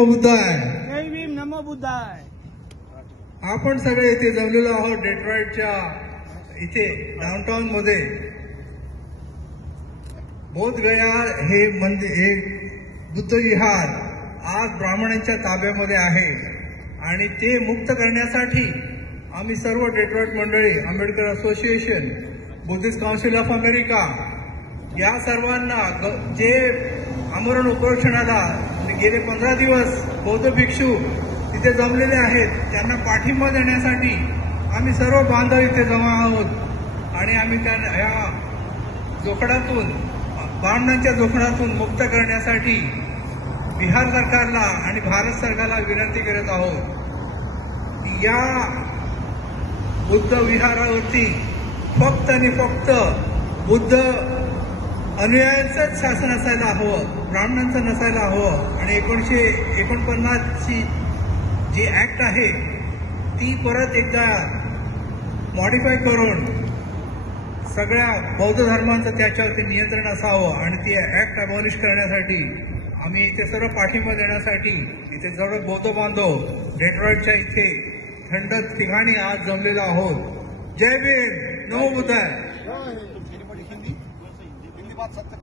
नमो बुद्धाय. जय भीम नमो बुद्धाय. आपण सगळे इथे जमलेलो आहोत डेट्रॉइटच्या इथे डाउनटाउन मध्ये. बोधगया हे मंदिर, हे बुद्ध विहार आज ब्राह्मणांच्या ताब्यामध्ये आहे आणि ते मुक्त करण्यासाठी आम्ही सर्व डेट्रॉइट मंडळी, Ambedkar association, Buddhist council of America या सर्वांना जे आमरण उपोषणाला गेले 15 दिवस बौद्ध भिक्षू तिथे जमलेले आहेत त्यांना पाठिंबा देण्यासाठी आम्ही सर्व बांधव इथे जमा आहोत आणि आम्ही त्यांना या जोखडातून, ब्राह्मणांच्या जोखडातून मुक्त करण्यासाठी बिहार सरकारला आणि भारत सरकारला विनंती करत आहोत की या बुद्ध विहारावरती फक्त आणि फक्त बुद्ध अनुयायांचंच शासन असायला हवं, ब्राह्मणांचं नसायला हवं. आणि 1949 ची जी ऍक्ट आहे ती परत एकदा मॉडिफाय करून सगळ्या बौद्ध धर्मांचं त्याच्यावरती नियंत्रण असावं आणि ती ऍक्ट अबॉलिश करण्यासाठी आम्ही इथे सर्व पाठिंबा देण्यासाठी इथे सर्व बौद्ध बांधव डेट्रॉइटच्या इथे थंड ठिकाणी आज जमलेलो आहोत. जय भीम, नमो बुद्धाय.